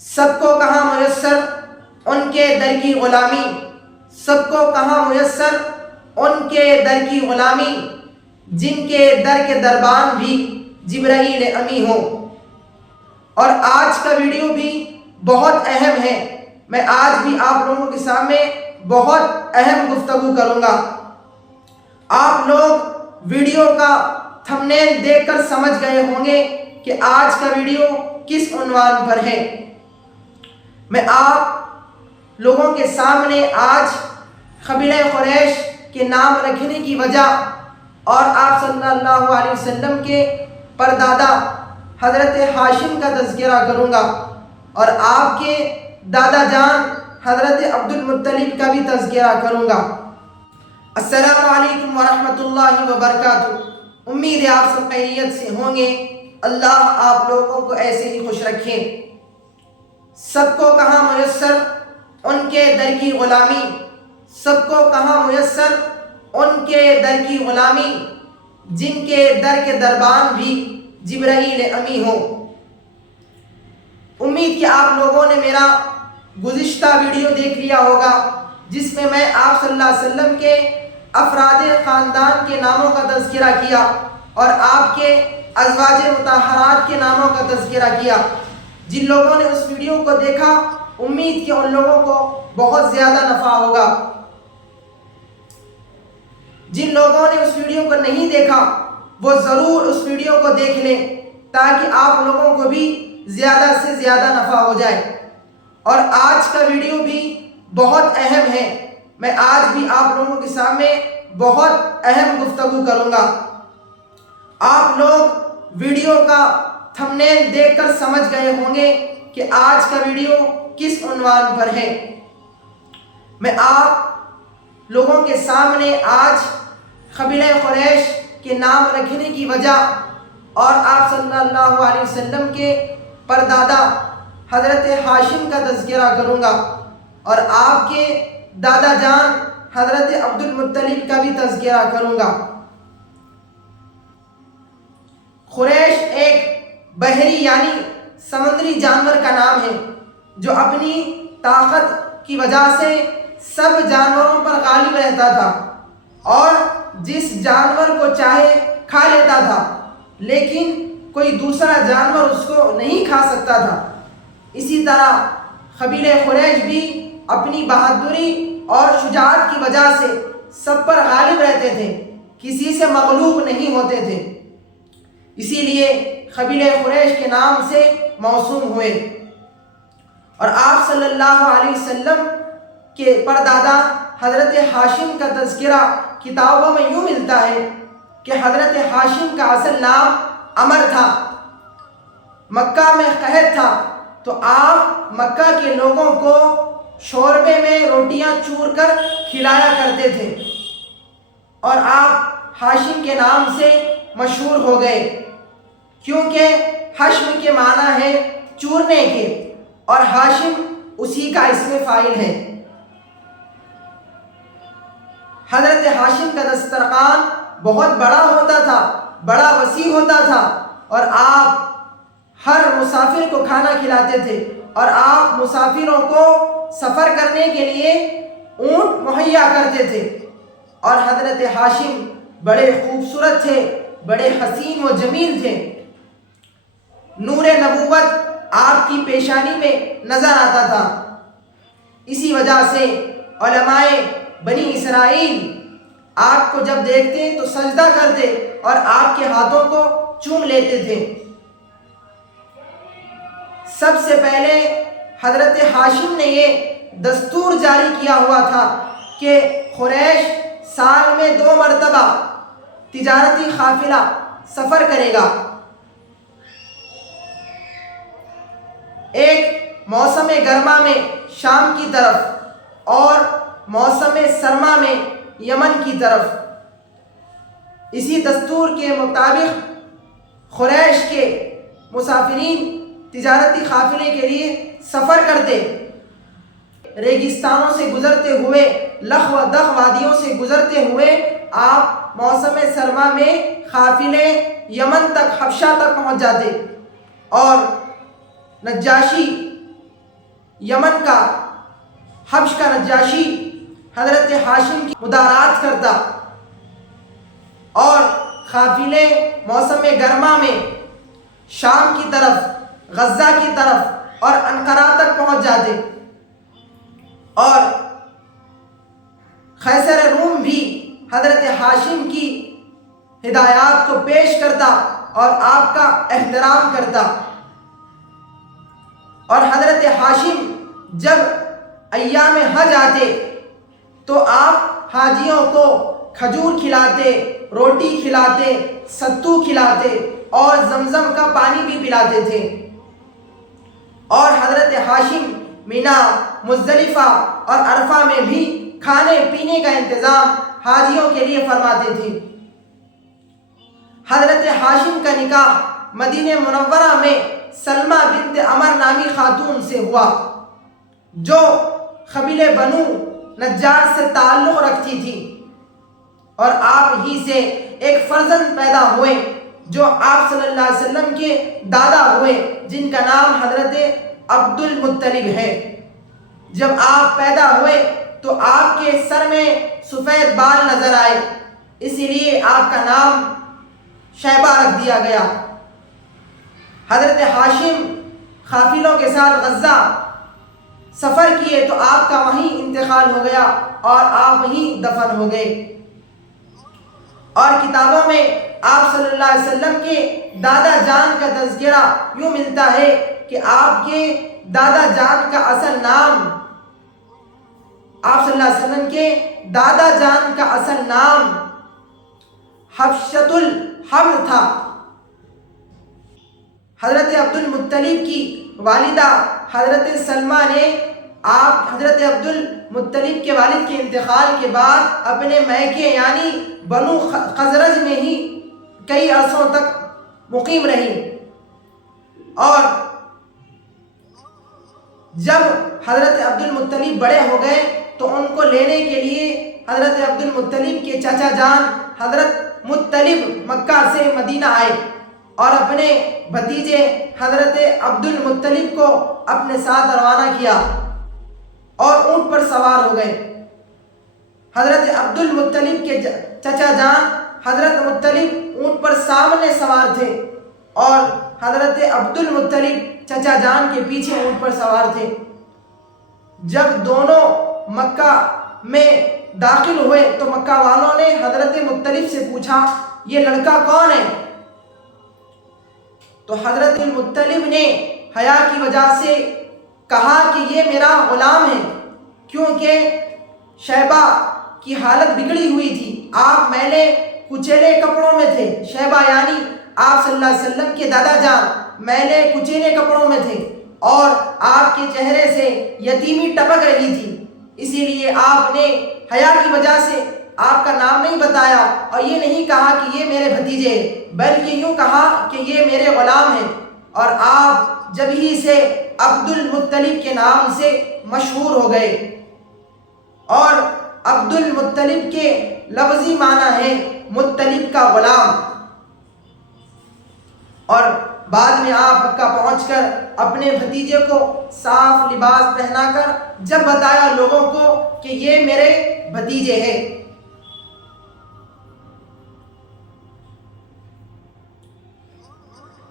سب کو کہاں میسر ان کے در کی غلامی، سب کو کہاں میسر ان کے در کی غلامی، جن کے در کے دربان بھی جبرائیل امی ہو۔ اور آج کا ویڈیو بھی بہت اہم ہے، میں آج بھی آپ لوگوں کے سامنے بہت اہم گفتگو کروں گا۔ آپ لوگ ویڈیو کا تھمبنیل دیکھ کر سمجھ گئے ہوں گے کہ آج کا ویڈیو کس عنوان پر ہے۔ میں آپ لوگوں کے سامنے آج قبیلہ قریش کے نام رکھنے کی وجہ اور آپ صلی اللہ علیہ وسلم کے پردادا حضرت ہاشم کا تذکرہ کروں گا، اور آپ کے دادا جان حضرت عبد المطلب کا بھی تذکرہ کروں گا۔ السلام علیکم ورحمۃ اللہ وبرکاتہ۔ امید ہے آپ سب خیریت سے ہوں گے، اللہ آپ لوگوں کو ایسے ہی خوش رکھے۔ سب کو کہاں میسر ان کے در کی غلامی، سب کو کہاں میسر ان کے در کی غلامی، جن کے در کے دربان بھی جبرائیل امی ہو۔ امید کہ آپ لوگوں نے میرا گزشتہ ویڈیو دیکھ لیا ہوگا، جس میں آپ صلی اللہ علیہ وسلم کے افراد خاندان کے ناموں کا تذکرہ کیا اور آپ کے ازواج مطہرات کے ناموں کا تذکرہ کیا۔ جن لوگوں نے اس ویڈیو کو دیکھا، امید کہ ان لوگوں کو بہت زیادہ نفع ہوگا۔ جن لوگوں نے اس ویڈیو کو نہیں دیکھا وہ ضرور اس ویڈیو کو دیکھ لیں، تاکہ آپ لوگوں کو بھی زیادہ سے زیادہ نفع ہو جائے۔ اور آج کا ویڈیو بھی بہت اہم ہے، میں آج بھی آپ لوگوں کے سامنے بہت اہم گفتگو کروں گا۔ آپ لوگ ویڈیو کا تھمبنیل دیکھ کر سمجھ گئے ہوں گے کہ آج کا ویڈیو کس عنوان پر ہے۔ میں آپ لوگوں کے سامنے آج قبیلہ قریش کے نام رکھنے کی وجہ اور آپ صلی اللہ علیہ وسلم کے پردادا حضرت ہاشم کا تذکرہ کروں گا، اور آپ کے دادا جان حضرت عبد المطلب کا بھی تذکرہ کروں گا۔ قریش ایک بحری یعنی سمندری جانور کا نام ہے، جو اپنی طاقت کی وجہ سے سب جانوروں پر غالب رہتا تھا اور جس جانور کو چاہے کھا لیتا تھا، لیکن کوئی دوسرا جانور اس کو نہیں کھا سکتا تھا۔ اسی طرح قبیلہ قریش بھی اپنی بہادری اور شجاعت کی وجہ سے سب پر غالب رہتے تھے، کسی سے مغلوب نہیں ہوتے تھے، اسی لیے قبیلہ قریش کے نام سے موسوم ہوئے۔ اور آپ صلی اللہ علیہ وسلم کے پردادا حضرت ہاشم کا تذکرہ کتابوں میں یوں ملتا ہے کہ حضرت ہاشم کا اصل نام عمر تھا۔ مکہ میں قحط تھا تو آپ مکہ کے لوگوں کو شوربے میں روٹیاں چور کر کھلایا کرتے تھے، اور آپ ہاشم کے نام سے مشہور ہو گئے، کیونکہ حشم کے معنی ہے چورنے کے، اور ہاشم اسی کا اسم فاعل ہے۔ حضرت ہاشم کا دسترخوان بہت بڑا ہوتا تھا، بڑا وسیع ہوتا تھا، اور آپ ہر مسافر کو کھانا کھلاتے تھے، اور آپ مسافروں کو سفر کرنے کے لیے اونٹ مہیا کرتے تھے۔ اور حضرت ہاشم بڑے خوبصورت تھے، بڑے حسین و جمیل تھے، نور نبوت آپ کی پیشانی میں نظر آتا تھا۔ اسی وجہ سے علماء بنی اسرائیل آپ کو جب دیکھتے تو سجدہ کرتے اور آپ کے ہاتھوں کو چوم لیتے تھے۔ سب سے پہلے حضرت ہاشم نے یہ دستور جاری کیا ہوا تھا کہ قریش سال میں 2 مرتبہ تجارتی قافلہ سفر کرے گا، ایک موسم گرما میں شام کی طرف اور موسم سرما میں یمن کی طرف۔ اسی دستور کے مطابق قریش کے مسافرین تجارتی قافلے کے لیے سفر کرتے، ریگستانوں سے گزرتے ہوئے، لخ و دخ وادیوں سے گزرتے ہوئے آپ موسم سرما میں قافلے یمن تک، حبشہ تک پہنچ جاتے، اور نجاشی یمن کا حبش کا نجاشی حضرت ہاشم کی مدارات کرتا اور قافلے موسم گرما میں شام کی طرف، غزہ کی طرف اور انقرہ تک پہنچ جاتے، اور قیصر روم بھی حضرت ہاشم کی ہدایات کو پیش کرتا اور آپ کا احترام کرتا، اور حضرت ہاشم جب ایام حج آتے تو آپ حاجیوں کو کھجور کھلاتے، روٹی کھلاتے، ستو کھلاتے اور زمزم کا پانی بھی پلاتے تھے، اور حضرت ہاشم مینا، مزدلفہ اور عرفہ میں بھی کھانے پینے کا انتظام حاجیوں کے لیے فرماتے تھے۔ حضرت ہاشم کا نکاح مدینہ منورہ میں سلمہ بنت عمر نامی خاتون سے ہوا، جو قبیلہ بنو نجار سے تعلق رکھتی تھی، اور آپ ہی سے ایک فرزند پیدا ہوئے جو آپ صلی اللہ علیہ وسلم کے دادا ہوئے، جن کا نام حضرت عبد المطلب ہے۔ جب آپ پیدا ہوئے تو آپ کے سر میں سفید بال نظر آئے، اسی لیے آپ کا نام شیبہ رکھ دیا گیا۔ حضرت ہاشم قافلوں کے ساتھ غزہ سفر کیے تو آپ کا وہیں انتقال ہو گیا اور آپ وہیں دفن ہو گئے، اور کتابوں میں آپ صلی اللہ علیہ وسلم کے دادا جان کا تذکرہ یوں ملتا ہے کہ آپ کے دادا جان کا اصل نام، آپ صلی اللہ علیہ وسلم کے دادا جان کا اصل نام حبشۃ الحمل تھا۔ حضرت عبد المطلب کی والدہ حضرت سلمہ نے آپ حضرت عبد المطلب کے والد کے انتقال کے بعد اپنے میکے یعنی بنو خزرج میں ہی کئی عرصوں تک مقیم رہی، اور جب حضرت عبد المطلب بڑے ہو گئے تو ان کو لینے کے لیے حضرت عبد المطلب کے چچا جان حضرت مطلب مکہ سے مدینہ آئے اور اپنے بھتیجے حضرت عبد المطلب کو اپنے ساتھ روانہ کیا اور اونٹ پر سوار ہو گئے۔ حضرت عبد المطلب کے چچا جان حضرت مطلب اونٹ پر سامنے سوار تھے اور حضرت عبد المطلب چچا جان کے پیچھے اونٹ پر سوار تھے۔ جب دونوں مکہ میں داخل ہوئے تو مکہ والوں نے حضرت مطلب سے پوچھا، یہ لڑکا کون ہے؟ تو حضرت المطلب نے حیا کی وجہ سے کہا کہ یہ میرا غلام ہے، کیونکہ شیبہ کی حالت بگڑی ہوئی تھی، آپ میلے کچیلے کپڑوں میں تھے۔ شیبہ یعنی آپ صلی اللہ علیہ وسلم کے دادا جان میلے کچیلے کپڑوں میں تھے اور آپ کے چہرے سے یتیمی ٹپک رہی تھی، اسی لیے آپ نے حیا کی وجہ سے آپ کا نام نہیں بتایا اور یہ نہیں کہا کہ یہ میرے بھتیجے، بلکہ یوں کہا کہ یہ میرے غلام ہیں، اور آپ جب ہی سے عبد المطلب کے نام سے مشہور ہو گئے، اور عبد المطلب کے لفظی معنی ہے مطلب کا غلام۔ اور بعد میں آپ مکہ پہنچ کر اپنے بھتیجے کو صاف لباس پہنا کر جب بتایا لوگوں کو کہ یہ میرے بھتیجے ہیں۔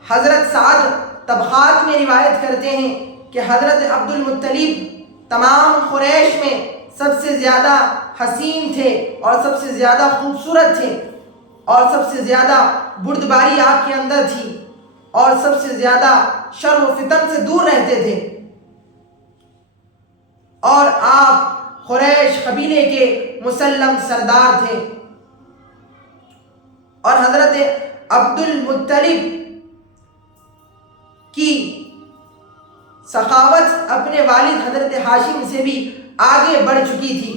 حضرت سعد طبقات میں روایت کرتے ہیں کہ حضرت عبد المطلب تمام قریش میں سب سے زیادہ حسین تھے اور سب سے زیادہ خوبصورت تھے، اور سب سے زیادہ بردباری آپ کے اندر تھی، اور سب سے زیادہ شر و فتن سے دور رہتے تھے، اور آپ قریش قبیلے کے مسلم سردار تھے۔ اور حضرت عبد المطلب کی سخاوت اپنے والد حضرت ہاشم سے بھی آگے بڑھ چکی تھی۔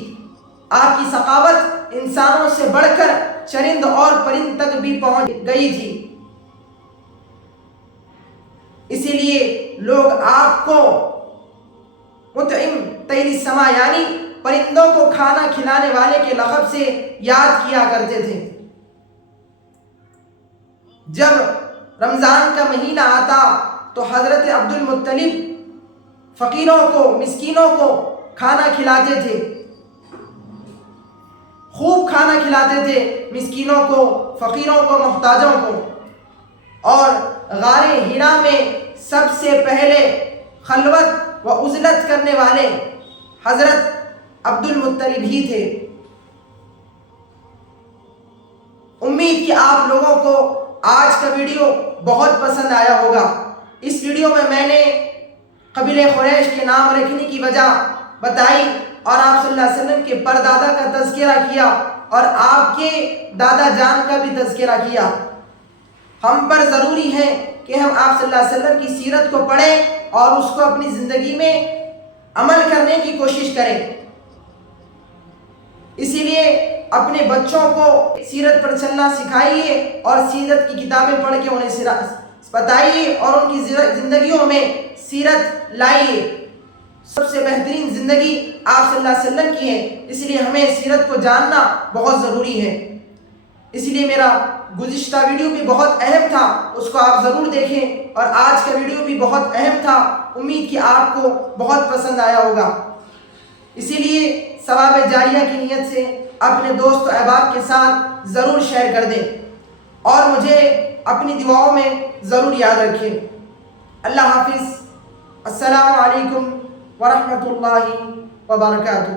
آپ کی سخاوت انسانوں سے بڑھ کر چرند اور پرند تک بھی پہنچ گئی تھی، اسی لیے لوگ آپ کو مطعم طیر السما یعنی پرندوں کو کھانا کھلانے والے کے لقب سے یاد کیا کرتے تھے۔ جب رمضان کا مہینہ آتا تو حضرت عبد المطلب فقیروں کو مسکینوں کو کھانا کھلاتے تھے، خوب کھانا کھلاتے تھے مسکینوں کو، فقیروں کو، محتاجوں کو۔ اور غار حرا میں سب سے پہلے خلوت و عزلت کرنے والے حضرت عبد المطلب ہی تھے۔ امید کہ آپ لوگوں کو آج کا ویڈیو بہت پسند آیا ہوگا۔ اس ویڈیو میں نے قبیلہ قریش کے نام رکھنے کی وجہ بتائی اور آپ صلی اللہ علیہ وسلم کے پردادا کا تذکرہ کیا اور آپ کے دادا جان کا بھی تذکرہ کیا۔ ہم پر ضروری ہے کہ ہم آپ صلی اللہ علیہ وسلم کی سیرت کو پڑھیں اور اس کو اپنی زندگی میں عمل کرنے کی کوشش کریں۔ اسی لیے اپنے بچوں کو سیرت پر چلنا سکھائیے اور سیرت کی کتابیں پڑھ کے انہیں بتائیے اور ان کی زندگیوں میں سیرت لائیے۔ سب سے بہترین زندگی آپ صلی اللہ علیہ وسلم کی ہے، اس لیے ہمیں سیرت کو جاننا بہت ضروری ہے۔ اس لیے میرا گزشتہ ویڈیو بھی بہت اہم تھا، اس کو آپ ضرور دیکھیں، اور آج کا ویڈیو بھی بہت اہم تھا، امید کہ آپ کو بہت پسند آیا ہوگا۔ اسی لیے ثواب جاریہ کی نیت سے اپنے دوست و احباب کے ساتھ ضرور شیئر کر دیں اور مجھے اپنی دعاؤں میں ضرور یاد رکھیں۔ اللہ حافظ۔ السلام علیکم ورحمۃ اللہ وبرکاتہ۔